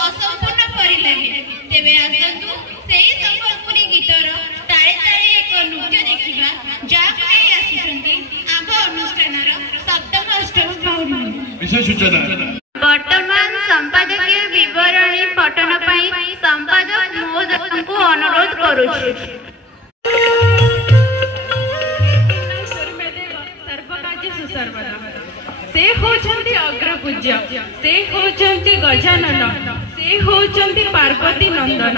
असंपूर्ण परि लगे तेबे आसंतु सेही संबलपुरी गीतर ताळे ताळे एक नृत्य देखिबा जाक नै आसीछंती आम अनुष्ठानर सप्तम अष्टम भौणी विशेष सूचना वर्तमान संपादकीय विवरणी पठन पई संपादक महोदय को अनुरोध करूछि। से होचंती अग्रपूज्य से होचंती गजानन से होचंती पार्वती नंदन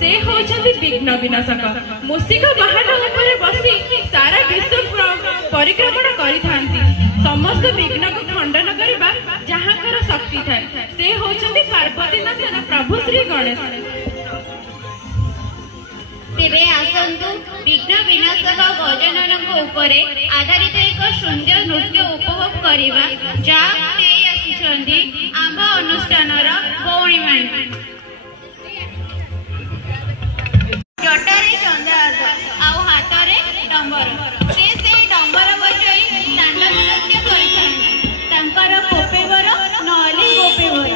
से होचंती विघ्न विनाशक मूषिक बाहन उपरे बसी सारा विश्व परिक्रमण करिथांती समस्त विघ्न को खंडन करबा जहाकर शक्ति थाए से होचंती पार्वती नंदन प्रभु श्री गणेश। तेबे आसंतु विघ्न विनाशक गजानन उपरे आधारित एक सुंदर नृत्य उपभोग करिबा जा नै आसीछंती आम अनुष्ठानर भौणी माने। जटारे चंद्रहास आउ हातरे डंबर से डंबर बजाई तांडव नृत्य करिथांती तांकर कोपेवर नली गोपेवर।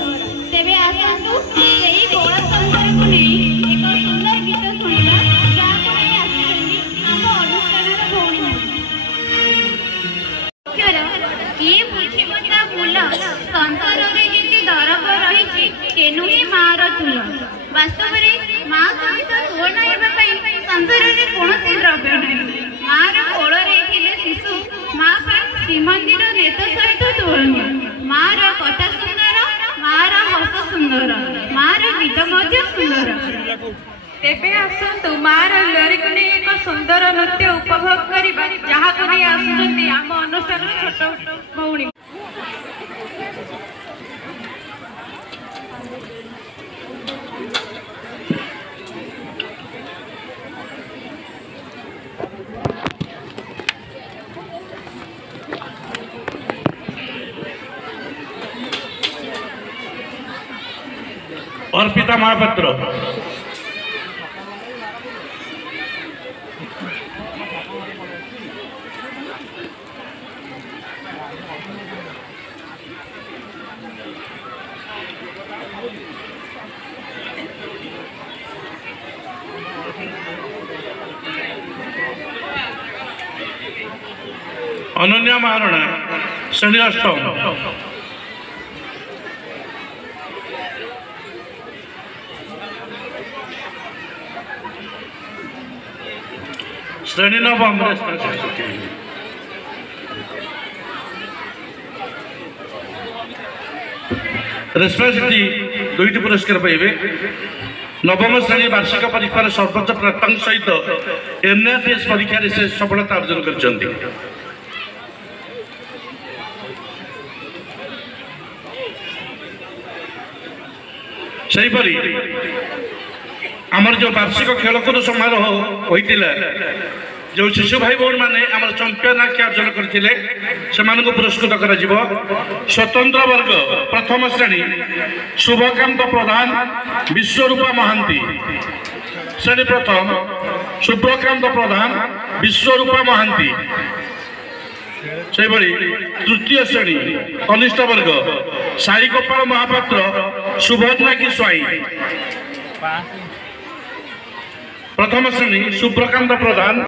तेबे आसंतु सेही गोळ संसार को नै एक सुंदर गीत सुनिबा ये बुझिबता मूल संसार रे जिति दरब रही तेनु ही मार तुल वास्तव रे मां सहित तुलना हेबा पई संसार रे कोनोसी द्रव्य नहीं। मार कोल रे थिले शिशु मां पर श्रीमंदिर नेत सहित तुलनीय। मार कथा सुंदर मार हस सुंदर मार गीत मध्य सुंदर। तेबे आसंतु मार लरिक ने एक सुंदर नृत्य उपभोग करिबा जहा को नै आसुचंती आम अनुष्ठान छोट भौणी। अर्पिता महापात्र अनन्या महाराणा श्रेणी अष्टम श्रेणी नवम रेशमा सिद्धि दुईटी पुरस्कार पाइबे। नवम श्रेणी वार्षिक परीक्षार सर्वोच्च प्राप्तांक सहित एनआरटीएस परीक्षा से सफलता अर्जन करछंती। सेहीपरि आमर जो वार्षिक खेलकूद समारोह होइतिला जो शिशु भाई भौणी माने आमर चैंपियन आख्या अर्जन करथिले सेमानकु पुरस्कृत करा जिवो। स्वतंत्र वर्ग प्रथम श्रेणी शुभकांत प्रधान विश्वरूपा महांती श्रेणी प्रथम शुभकांत प्रधान विश्वरूपा महांती। सेहीपरि तृतीय श्रेणी कनिष्ठ वर्ग साई गोपाल महापात्र शुभनाकी स्वाई। प्रथम श्रेणी सुप्रकांत प्रधान